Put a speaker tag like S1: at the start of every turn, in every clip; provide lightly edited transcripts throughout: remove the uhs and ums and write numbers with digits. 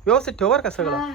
S1: व्यवस्थित ठेव बर का सगळं.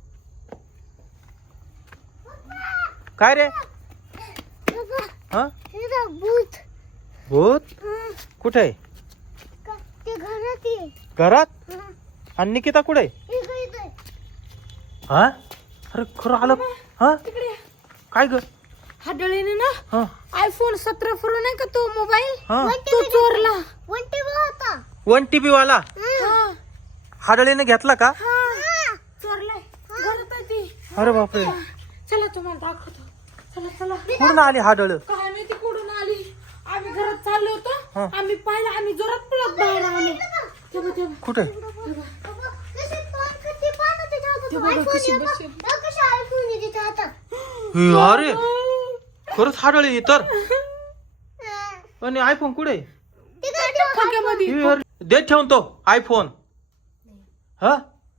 S1: काय रे? हा
S2: भूत
S1: भूत कुठे आहे?
S2: ते घरात आहे.
S1: घरात? आणि निकिता कुठे आहे?
S2: इकडे
S1: हा अरे खरं आलं. हा काय ग?
S3: हाडळीने ना
S1: हा
S3: आयफोन 17 प्रो नाही का तो मोबाईल
S1: हा
S3: तो चोरला.
S2: 1 TB होता.
S1: 1 TB वाला
S3: हा
S1: हाडळीने घेतला का?
S3: हा चोरलाय घरात आहे ती.
S1: अरे बापरे.
S3: चला तुम्हाला दाखवतो. चला चला.
S1: पूर्ण आली हाडळ.
S3: काय माहिती कुठून आली. आम्ही घरात चाललो
S1: हा.
S3: होतो. आम्ही पाहिलं आम्ही जोरात पळत बाहेर आलो. तेव्हा तेव्हा
S1: कुठे?
S2: कशी पण कशी पाहत त्याच्या
S3: ते बघा कशी बसली.
S2: कशी आयफोन आहे तिच्या हातात.
S1: अरे खरंच हाडळी तर. आणि आयफोन कुठे?
S3: खोक्यामध्ये.
S1: दे ठेवून तो आयफोन. हा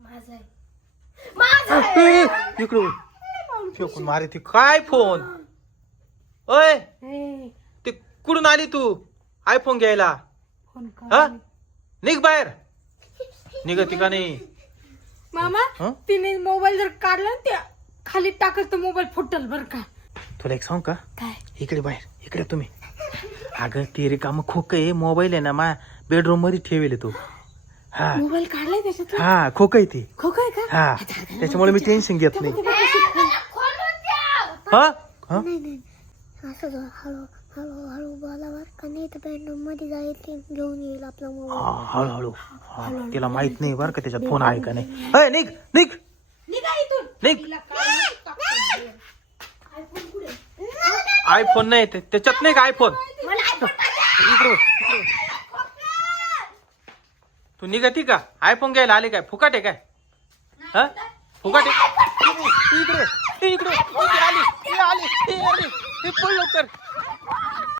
S1: इकडे फेकून मारे ती काय फोन. ओय ते कुठून आली तू आयफोन घ्यायला?
S3: फोन
S1: हा निघ बाहेर. निघती का नाही?
S3: मामा
S1: हं?
S3: तिने मोबाईल जर काढला ना त्या खाली टाकत तर मोबाईल फुटल बर का.
S1: तुला एक सांग का?
S3: काय
S1: इकडे बाहेर इकडे तुम्ही. अगं ते रिकाम खोक आहे. मोबाईल आहे ना मा बेडरूम मध्ये ठेवले तू. हा
S3: मोबाईल काढलाय त्याच्यात.
S1: हा खोक आहे ती.
S3: खो काय का
S1: हा त्याच्यामुळे मी टेन्शन घेत नाही. हा हा
S2: नाही नाही असं हळू हळू हळू बोला बर का नाही तर बेडरूम मध्ये जाईल ते घेऊन येईल आपला मोबाईल.
S1: हा, हळूहळू. हा, तिला माहित नाही बरं का त्याच्यात फोन आहे का नाही. अय, निघ निघ
S3: निघा इथून.
S1: निघ.
S3: तिला काढून टाकतो. आयफोन कुठे?
S1: आयफोन नाही त्याच्यात नाही का आयफोन. इकडे बघ, इकडे बघ. तू निघती का? आयफोन घ्यायला आली काय? फुकाट आहे काय? हा फुकाट आहे. इकडे इकडे आली आली आली पळ लवकर.